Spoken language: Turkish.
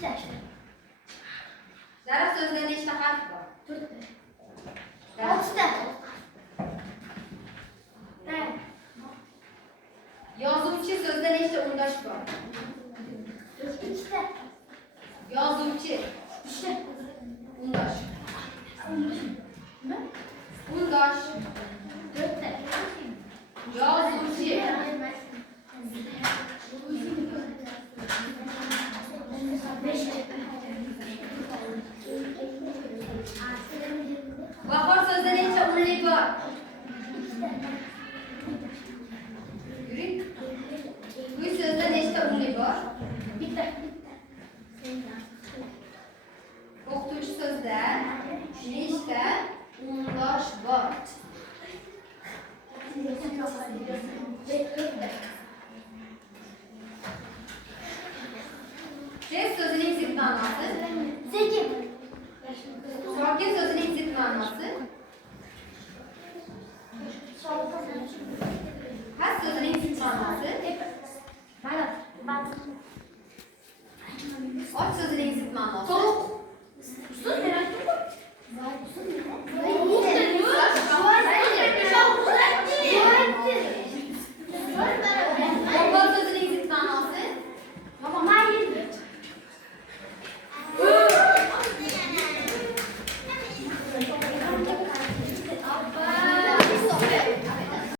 ikkita. Daraxt so'zida nechta harf bor? 4ta. 6ta. Yozuvchi so'zida nechta o'ndosh bor? 2ta. Yozuvchi 3ta. o'ndosh. Nima? O'ndosh. 4ta. Yozuvchi Bahor so'zida nechta o'nlik bor? Yuring. Uy so'zida nechta o'nlik bor? Bitta. O'qituvchi so'zida nechta o'ndosh bor? Test so'zining zid ma'nosi